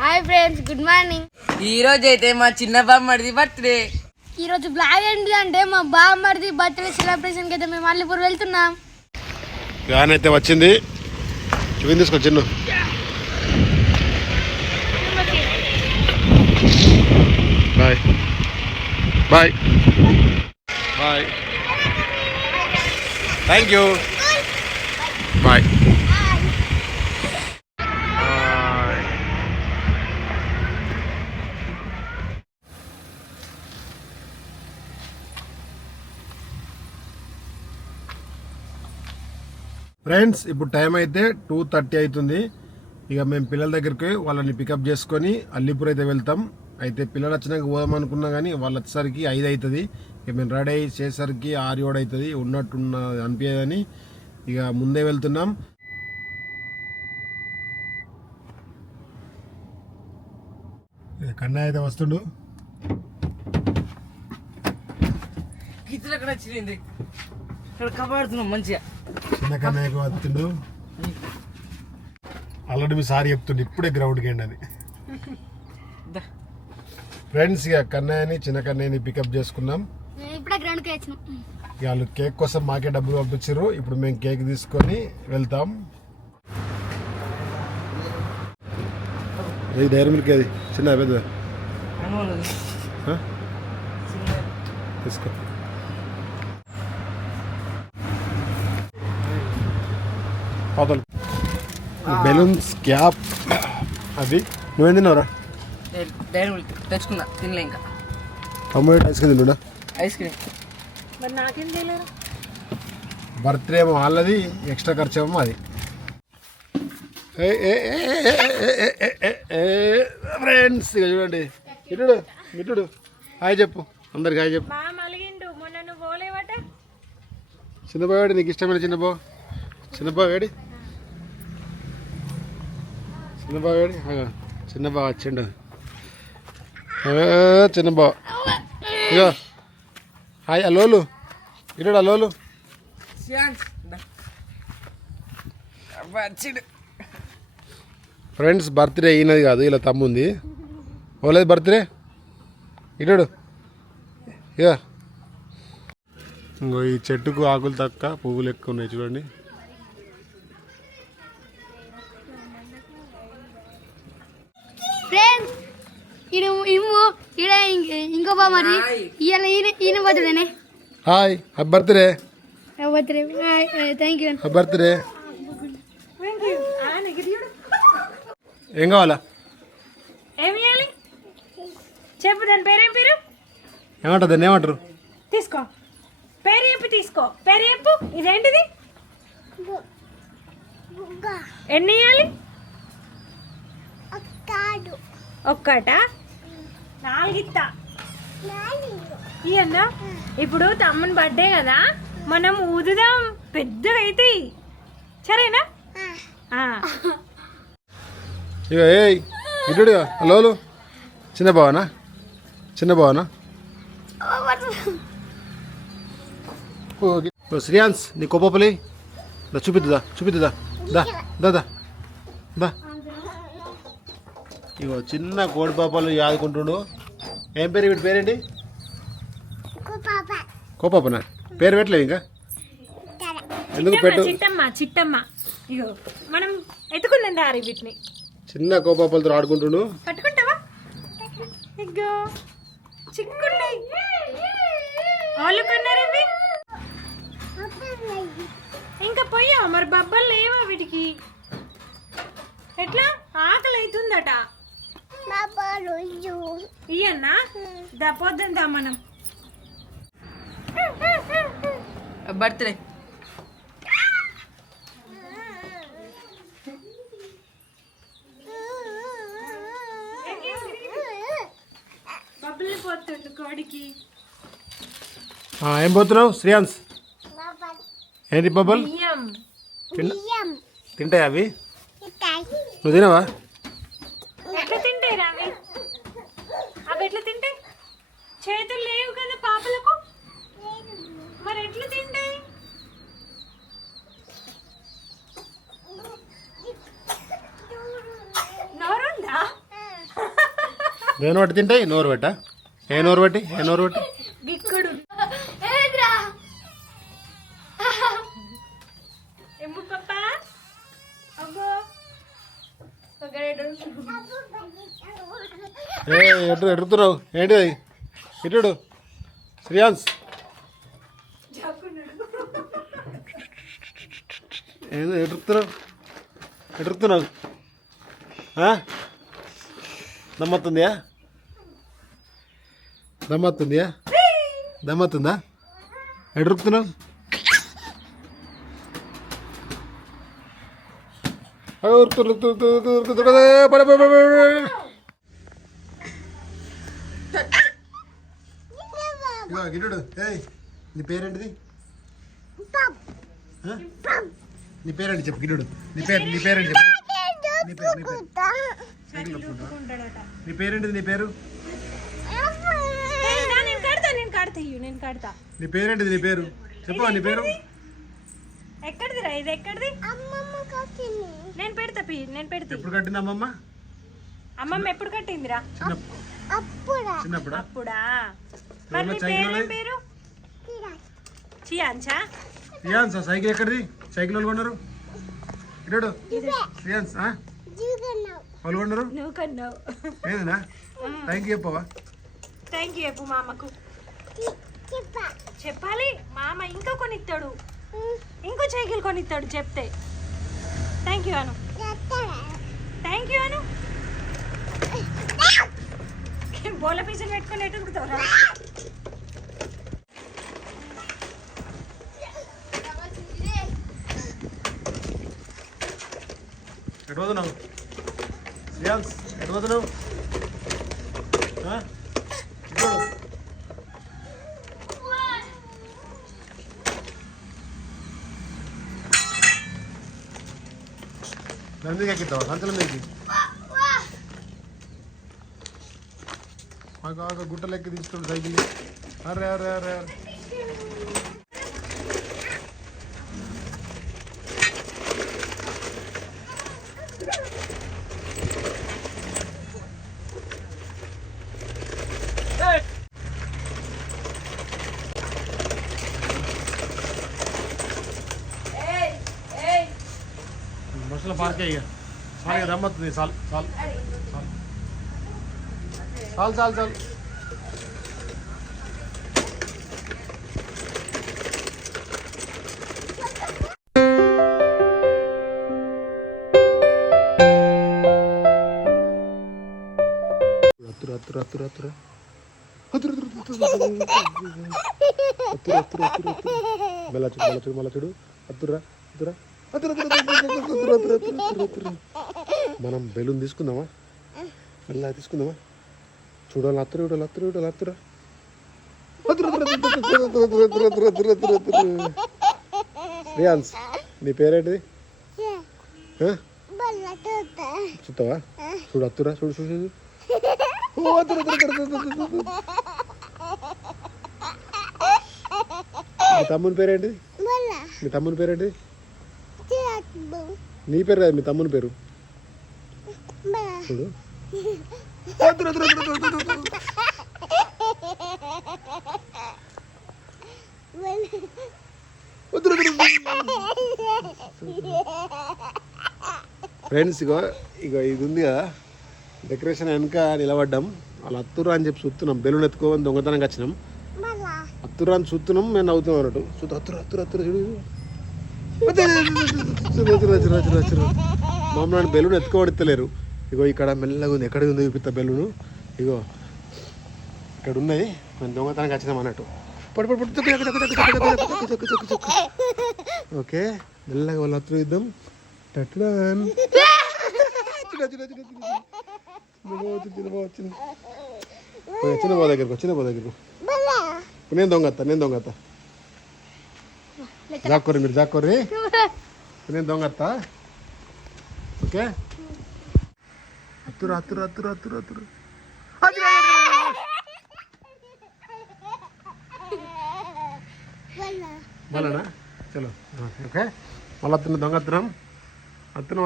Hi friends, good morning. ఈ రోజు అయితే మా చిన్న బామ్మడిది బర్త్డే. ఈ రోజు బ్లాగ్ ఏంటి అంటే మా బామ్మడిది బర్త్డే సెలబ్రేషన్ కి అయితే మేము అల్లిపూర్ వెళ్తున్నాం. వ్యాన్ అయితే వచ్చింది, చూపింది తీసుకో Chinnu. Bye bye bye, thank you, bye. Friends, ఇప్పుడు టైం అయితే 2:30 అవుతుంది. ఇక మేము పిల్లల దగ్గరికి వాళ్ళని పికప్ చేసుకొని అల్లిపూర్ అయితే వెళ్తాం. అయితే పిల్లలు వచ్చినాక పోదాం అనుకున్నా కానీ వాళ్ళు వచ్చేసరికి 5 అవుతుంది. ఇక మేము రెడీ అయ్యి చేసేసరికి 6-7 అవుతుంది. ఉన్నట్టున్న అనిపించదని ఇక ముందే వెళ్తున్నాం. కన్నా అయితే వస్తుండు. కిచెన్ అక్కడ వచ్చింది, ఇక్కడ కబాడుతున్నాం మంచిగా. చిన్న కన్నయ్యకు వస్తుండు. ఆల్రెడీ మీ సారి చెప్తుండే ఇప్పుడే గ్రౌండ్కి వెళ్ళండి అని. ఫ్రెండ్స్, ఇక కన్నయ్యని చిన్న కన్నయ్యని పికప్ చేసుకున్నాం. ఇప్పుడే గ్రౌండ్కి వచ్చినాం. ఇక వాళ్ళు కేక్ కోసం మాకే డబ్బులు పంపించారు. ఇప్పుడు మేము కేక్ తీసుకొని వెళ్తాం. ఇది డైరీ మిల్క్, అది చిన్న పెద్ద తీసుకో. బెలూన్స్, క్యాప్, అది నువ్వేం తిన్నావురా? డైరీ మిల్క్ తెచ్చుకున్నా, తినలే ఇంకా. టొమాటో ఐస్ క్రీమ్ తిన్నా. ఐస్ క్రీమ్ మరి నాకేం తెలియదు. బర్త్డే ఏమో వాళ్ళది, ఎక్స్ట్రా ఖర్చు ఏమో అది. ఫ్రెండ్స్, ఇక చూడండి, ఇటుడు మిట్టుడు హాయ్ చెప్పు, అందరికి హాయ్ చెప్పు. చిన్నబావాడి, నీకు ఇష్టమైన చిన్నబావ, చిన్నబావాడి, చిన్నబావాడి, చిన్నబావ వచ్చిండు. చిన్నబావ ఇగో హాయ్. అలోలు ఇటు, అలోలు. ఫ్రెండ్స్, బర్త్డే అయినది కాదు, ఇలా తమ్ముంది. ఓలేదు బర్త్డే. ఇటు ఇక ఇంకో ఈ చెట్టుకు ఆకులు తక్కువ, పువ్వులు ఎక్కువ ఉన్నాయి చూడండి. ఫ్రెండ్స్, ఇంకో బా మరి ఈయన బర్త్డేనే. Hi, happy birthday. Birthday, thank you. Happy birthday. ఏం కావాలా? ఏమి చేయాలి చెప్పు, దాని పేరేం పేరు? ఏమంటారు దాన్ని, ఏమంటారు? తీసుకో, పేరు చెప్పి తీసుకో, పేరు చెప్పు. ఇదేంటిది? ఎన్ని ఇవ్వాలి? ఒక్కట 4 ఇస్తా. ఇయ్యన్నా, ఇప్పుడు తమ్ముని బర్త్డే కదా, మనం ఊదుదాం, పెద్దగా అయితే సరేనా? ఇక ఏ ఇటు హలో, చిన్న బావనా, చిన్న బావనా. శ్రీయాన్స్, నీ కోపలే చూపిద్దా, చూపిద్దా, దా దా దా దా. ఇగో చిన్న కోడి పాపాలు యాదుకుంటుడు. ఏం పేరు వీటి పేరేంటి? కోపాపనా? పేరు పెట్టలేదు ఇంకా, ఎందుకు పెట్టు? చిట్టమ్మ, చిట్టమ్మ. ఇగో మనం ఎత్తుకుందాం దారి వీటిని. చిన్న కోపాపలతో ఆడుకుంటుడు. పట్టుకుంటావా? ఇగో చిక్కున్నాయి. వాళ్ళు కొన్నారు ఇవి. ఇంకా పోయావా మరి? బబ్బలు లేవా వీటికి? ఎట్లా ఆకలి అవుతుందట. ఇయ్యన్నా, దపోద్దా మనం. బర్త్డే బబ్బుల్ని పోతుండు కోడికి. ఏం పోతున్నావు శ్రీయాన్స్? ఏంటి బబ్బల్? తింటాయి అవి? నువ్వు తినవా? ఎట్లా తింటాయి రావి? అవి ఎట్లా తింటాయి? చేతులు లేవు కదా పాపలకు, మరి ఎట్లా తింటాయి? నేను పట్టి తింటాయి నోరు పెట్ట ఏ నోరు పెట్టి గిక్కడు ఏంద్రా ఎమ్ము పప్ప అబ్బో ఎడుతున్నావు ఏంటి అది ఇటుడు శ్రీయాన్స్ ఏంది ఎడుతున్నావు దమ్మత్తుందా దమ్మత్తుందా ఎడుతున్నావు గిట్టుడు నీ పేరేంటిది నీ పేరేంటి చెప్పు గిట్టుడు నీ పేరేంటి చెప్పు నీ పేరేంటిది నీ పేరు నేను కడతా నీ పేరేంటిది నీ పేరు చెప్పు నీ పేరు ఎక్కడిదిరా ఇది ఎక్కడిది నేను పెడతా నేను పెడతా ఎప్పుడు కట్టింది అమ్మమ్మ అమ్మమ్మ ఎప్పుడు కట్టిందిరా చిన్నప్పుడు అప్పుడా మరి నీ పేరేం పేరు చియాన్సా రియాన్స్ సైకిల్ ఎక్కడిది సైకిల్ వాళ్ళు కొన్నారు ఇటు రియాన్స్ వాళ్ళు కొన్నారు నువ్వు కన్నావు ఏదన్నా థ్యాంక్ యూ చెప్పవా థ్యాంక్ యూ చెప్పు మామకు చెప్పాలి మామ ఇంకా కొనిస్తాడు ఇంకో సైకిల్ కొనిస్తాడు చెప్తే థ్యాంక్ యూ అను థ్యాంక్ యూ అను బోల పీసులు పెట్టుకొని ఎటు ఉడుకుతావురా ఎటు పోతున్నావు రియాన్స్ ఎటు పోతున్నావు నందికి ఎక్కుతావా సంచలం మీదకి మాకు గుట్టలు ఎక్కి తీసుకుంటు సైకిల్ అరే అరే అరే అరే బస్సులో పార్క్ అయ్యా సాల్ రమ్మతుంది చాలు చాలు చాలు చాలు చాలు చూడు అత్తురా మనం బెలూన్ తీసుకుందామా మెల్ల తీసుకుందామా చూడాలి అత్తురా రియాన్స్ నీ పేరేంటిది చూస్తావా చూడు అత్తురా చూడు మీ తమ్ముని పేరేంటిది నీ పేరు కాదు మీ తమ్ముని పేరు చూడు ఫ్రెండ్స్ ఇగో ఇది ఉంది కదా డెకరేషన్ వెనక నిలబడ్డాం వాళ్ళ అత్తురా అని చెప్పి చూస్తున్నాం బెలూన్ ఎత్తుకోని దొంగతనంగా వచ్చినాం అత్తురా అని చూస్తున్నాం మేము నవ్వుతున్నాం అన్నట్టు చూద్దాం అత్తురా చూడు మామూలు బెలూన్ ఎత్తుకోబడితలేరు ఇగో ఇక్కడ మెల్లగా ఉంది ఎక్కడ ఉందో చూపిస్తా బెలూను ఇగో ఇక్కడ ఉన్నది మేము దొంగతనానికి వచ్చినాం అన్నట్టు ఓకే మెల్లగా వాళ్ళు అత్తురు ఇద్దాం చిన్న బా దగ్గరకు నేను దొంగత్తా జాక్కోర్రి మీరు జాక్కోర్రి నేను దొంగత్తా ఓకే అత్తురు మళ్ళా చలో ఓకే మళ్ళీ దొంగత్తున్నాం అత్తును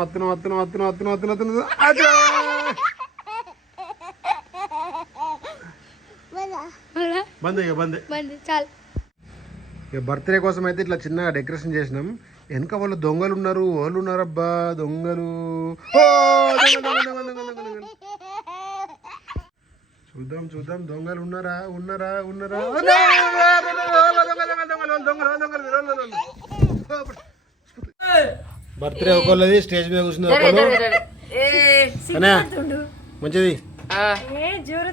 బంద్ ఇక బంద్. బంద్ చాలు. ఇక బర్త్డే కోసం అయితే ఇట్లా చిన్నగా డెకరేషన్ చేసినాం. వెనక వాళ్ళు దొంగలు ఉన్నారు, వాళ్ళు ఉన్నారబ్బా దొంగలు. ఓ, చూద్దాం చూద్దాం దొంగలు ఉన్నారా ఉన్నారా ఉన్నారా. బర్త్డే ఒకళ్ళది స్టేజ్ మీద కూర్చున్నారు మంచిది. ఏ జోరు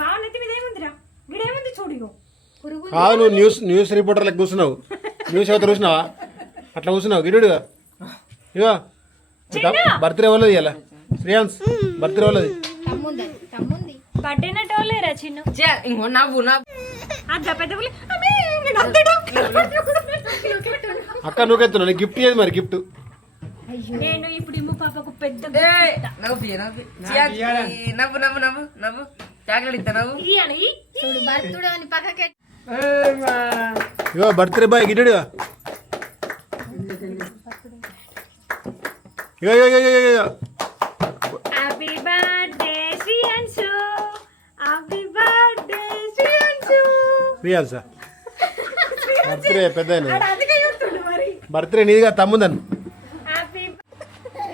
బాగున్నది మీద ఏముందిరా గిడేముంది చూడు ఇగో నువ్వు న్యూస్ రిపోర్టర్ లెక్క కూర్చున్నావు. న్యూస్ ఎవరు చూసినావా అట్లా కూర్చున్నావు గిడుగా. ఇగో బర్త్డే వాళ్ళది ఇలా శ్రీయాన్స్ బర్త్డే వాళ్ళది. బర్త్డే నటోలేరా చిన్న ఇంకో నవ్వు నవ్వు. అద్దా పెద్ద అక్క నువ్వుకెత్తున్నా నీకు గిఫ్ట్ ఏది మరి గిఫ్ట్. నేను ఇప్పుడు ఇమ్ము పాపకు పెద్ద నవ్వు నవ్వు నవ్వు నవ్వు నవ్వు నవ్వు చాక్లెట్ ఇస్తా నవ్వు. ఇగో బర్త్డే బాయ్ గిడ్డుగా. ఇగో ఇగో ఇగో ఇగో happy birthday Shreyans happy birthday Shreyans. శ్రీయాన్సా బర్త్డే పెద్ద అందుకే చెప్తుండు మరి బర్త్డే నీదిగా తమ్ముందని. హ్యాపీ బర్త్డే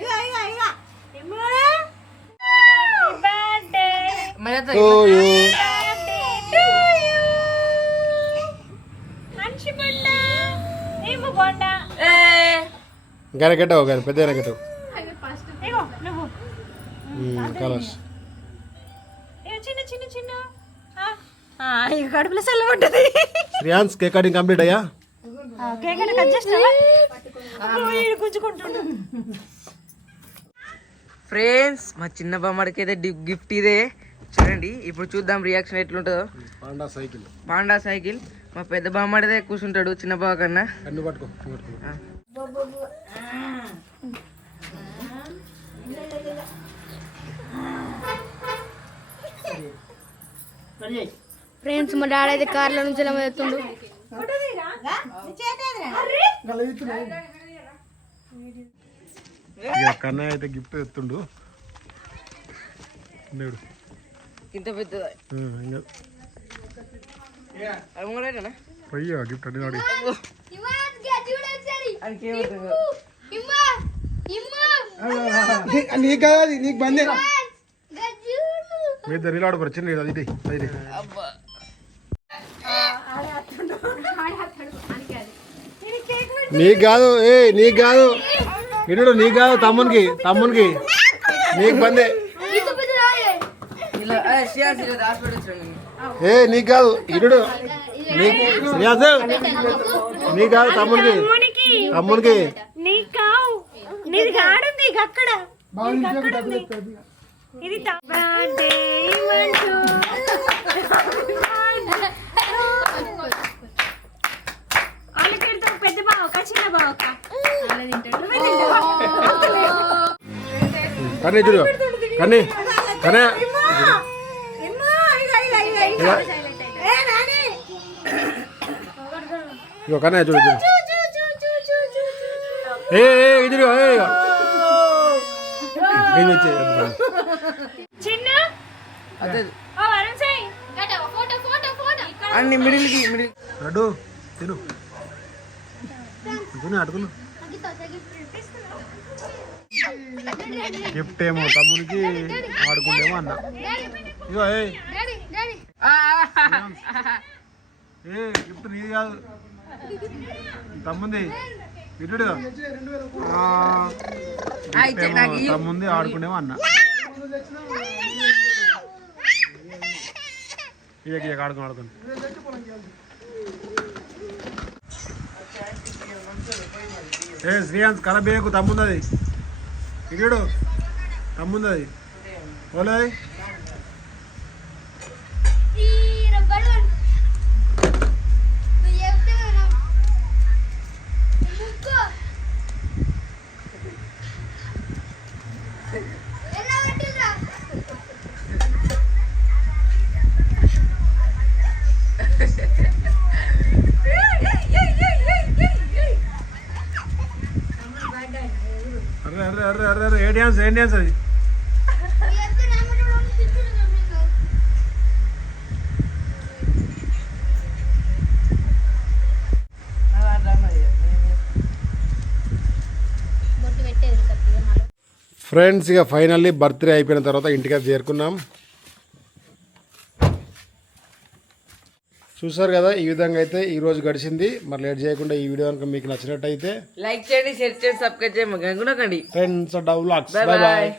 గనకెట్టవు కానీ పెద్ద గనకెట్టవు కలర్స్. చిన్న చిన్న చిన్న కడుపులో చల్లబడ్డది. శ్రీయాన్స్ కేక్ కటింగ్ కంప్లీట్ అయ్యా. కేక్ అంటే కట్ చేస్తావా గుంజుకుంటుండు. ఫ్రెండ్స్ మా చిన్న బామ్మడికి అయితే గిఫ్ట్ ఇదే చూడండి. ఇప్పుడు చూద్దాం రియాక్షన్ ఎట్లుంటుందో. పాండా సైకిల్ మా పెద్ద బామ్మడిదే కూర్చుంటాడు చిన్న బావ కన్నా. ఫ్రెండ్స్ మా డాడీ అయితే కార్లో నుంచి ఎలా వెళ్తుండు. కన్నయ్య అయితే గిఫ్ట్ ఎత్తుండు. ఇంత పెద్దదా అయ్యో గిఫ్ట్ అన్ని నాడు. నీకు కాదు అది నీకు బందే. మీ ఇద్దరు ఇలా ఆడుకోరు చిన్న అది అది నీకు కాదు నీకు కాదు ఇడు నీకు కాదు తమ్మునికి తమ్మునికి నీకు బందే. నీకు కాదు ఇడు నీకు నీకు కాదు తమ్మునికి తమ్మునికి. అక్కడ ఇది బర్త్డే పెద్ద బావ చిన్న బావ కన్నీ చూడు కన్నీ కనే ఇగో కన్నయ్య చూడు చూడు. ఇది చిన్న అన్ని మిడిల్కి మిడిల్ అడ్డు తిను తిను అడుగులు. గిఫ్ట్ ఏమో తమ్మునికి ఆడుకుంటేమో అన్న. ఇగో గిఫ్ట్ నీది కాదు తమ్ముంది ఇటుడుగా. తమ్ముంది ఆడుకుంటేమో అన్న. ఇక ఆడుకుని ఆడుకోండి. శ్రీయాన్స్ కలబేకు తమ్ముంది అది ఇడు తమ్ముంది అది ఓలే. అర్రే అర్రే అర్రే అర్రే అర్రే ఏ డ్యాన్స్ అది ఫ్రెండ్స్ ఇక ఫైనల్లీ బర్త్డే అయిపోయిన తర్వాత ఇంటికి చేరుకున్నాం. చూసారు కదా ఈ విధంగా అయితే ఈ రోజు గడిచింది. మరి లేట్ చేయకుండా ఈ వీడియో కనుక మీకు నచ్చినట్టయితే లైక్ చేయండి, షేర్ చేయండి, సబ్స్క్రైబ్ చేయండి. ఫ్రెండ్స్ డౌ vlogs. Bye bye bye. Bye.